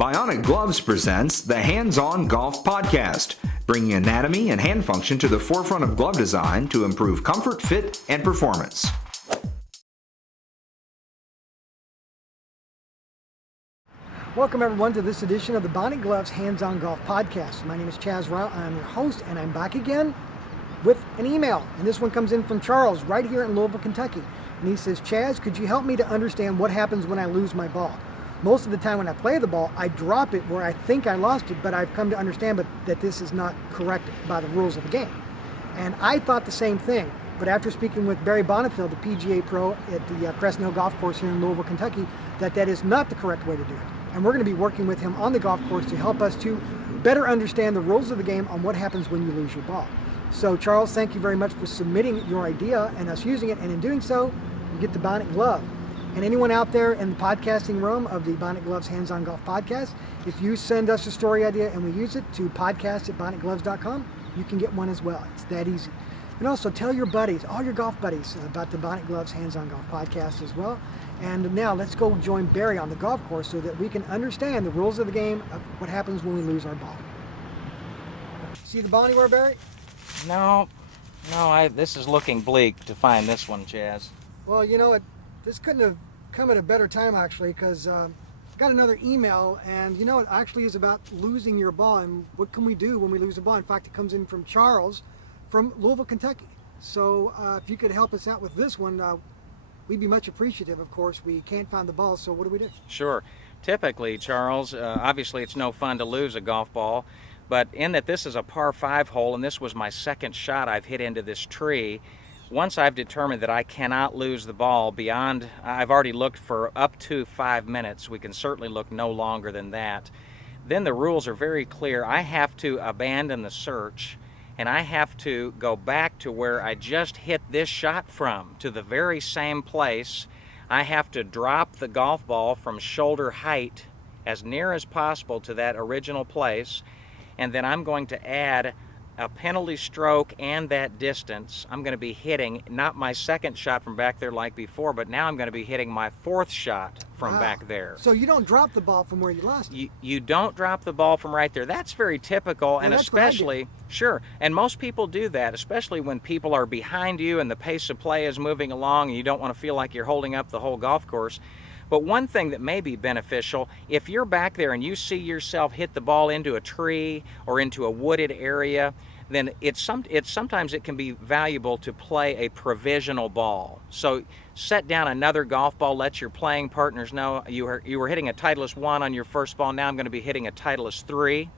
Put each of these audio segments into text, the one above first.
Bionic Gloves presents the Hands-On Golf Podcast, bringing anatomy and hand function to the forefront of glove design to improve comfort, fit, and performance. Welcome everyone to this edition of the Bionic Gloves Hands-On Golf Podcast. My name is Chaz Rao. I'm your host, and I'm back again with an email. And this one comes in from Charles right here in Louisville, Kentucky. And he says, Chaz, could you help me to understand what happens when I lose my ball? Most of the time when I play the ball, I drop it where I think I lost it, but I've come to understand that this is not correct by the rules of the game. And I thought the same thing, but after speaking with Barry Bonifield, the PGA Pro at the Crescent Hill Golf Course here in Louisville, Kentucky, that is not the correct way to do it. And we're going to be working with him on the golf course to help us to better understand the rules of the game on what happens when you lose your ball. So Charles, thank you very much for submitting your idea and us using it, and in doing so, you get the Bionic Glove. And anyone out there in the podcasting room of the Bionic Gloves Hands-On Golf Podcast, if you send us a story idea and we use it to podcast@bionicgloves.com, you can get one as well. It's that easy. And also tell your buddies, all your golf buddies, about the Bionic Gloves Hands-On Golf Podcast as well. And now let's go join Barry on the golf course so that we can understand the rules of the game of what happens when we lose our ball. See the ball anywhere, Barry? No, this is looking bleak to find this one, Chaz. Well, you know, this couldn't have come at a better time, actually, because I got another email, and you know, it actually is about losing your ball and what can we do when we lose a ball. In fact, it comes in from Charles from Louisville, Kentucky. So if you could help us out with this one, we'd be much appreciative. Of course, we can't find the ball, so what do we do? Sure. Typically, Charles, obviously it's no fun to lose a golf ball, but in that this is a par 5 hole and this was my second shot I've hit into this tree, once I've determined that I cannot lose the ball beyond, I've already looked for up to 5 minutes, we can certainly look no longer than that, then the rules are very clear. I have to abandon the search and I have to go back to where I just hit this shot from, to the very same place. I have to drop the golf ball from shoulder height as near as possible to that original place, and then I'm going to add a penalty stroke and that distance. I'm going to be hitting not my second shot from back there like before, but now I'm going to be hitting my fourth shot from back there. So you don't drop the ball from where you lost it. You don't drop the ball from right there. That's very typical, and especially, sure, and most people do that, especially when people are behind you and the pace of play is moving along and you don't want to feel like you're holding up the whole golf course. But one thing that may be beneficial, if you're back there and you see yourself hit the ball into a tree or into a wooded area, then sometimes it can be valuable to play a provisional ball. So set down another golf ball, let your playing partners know you were hitting a Titleist 1 on your first ball, now I'm going to be hitting a Titleist 3,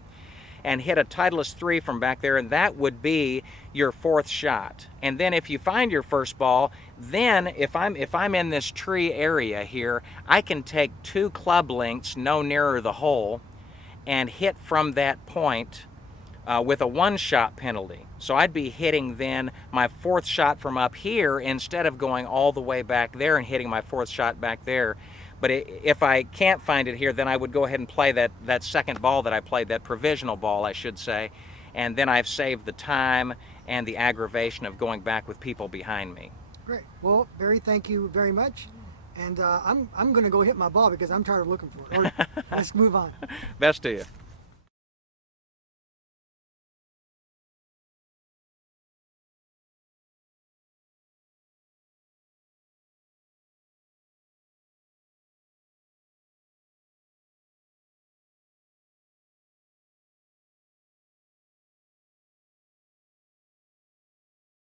and hit a Titleist 3 from back there, and that would be your fourth shot. And then if you find your first ball, then if I'm in this tree area here, I can take 2 club lengths no nearer the hole and hit from that point with a 1-shot penalty. So I'd be hitting then my fourth shot from up here instead of going all the way back there and hitting my fourth shot back there. But if I can't find it here, then I would go ahead and play that second ball that I played, that provisional ball, I should say, and then I've saved the time and the aggravation of going back with people behind me. Great. Well, Barry, thank you very much. And I'm going to go hit my ball because I'm tired of looking for it. Let's move on. Best to you.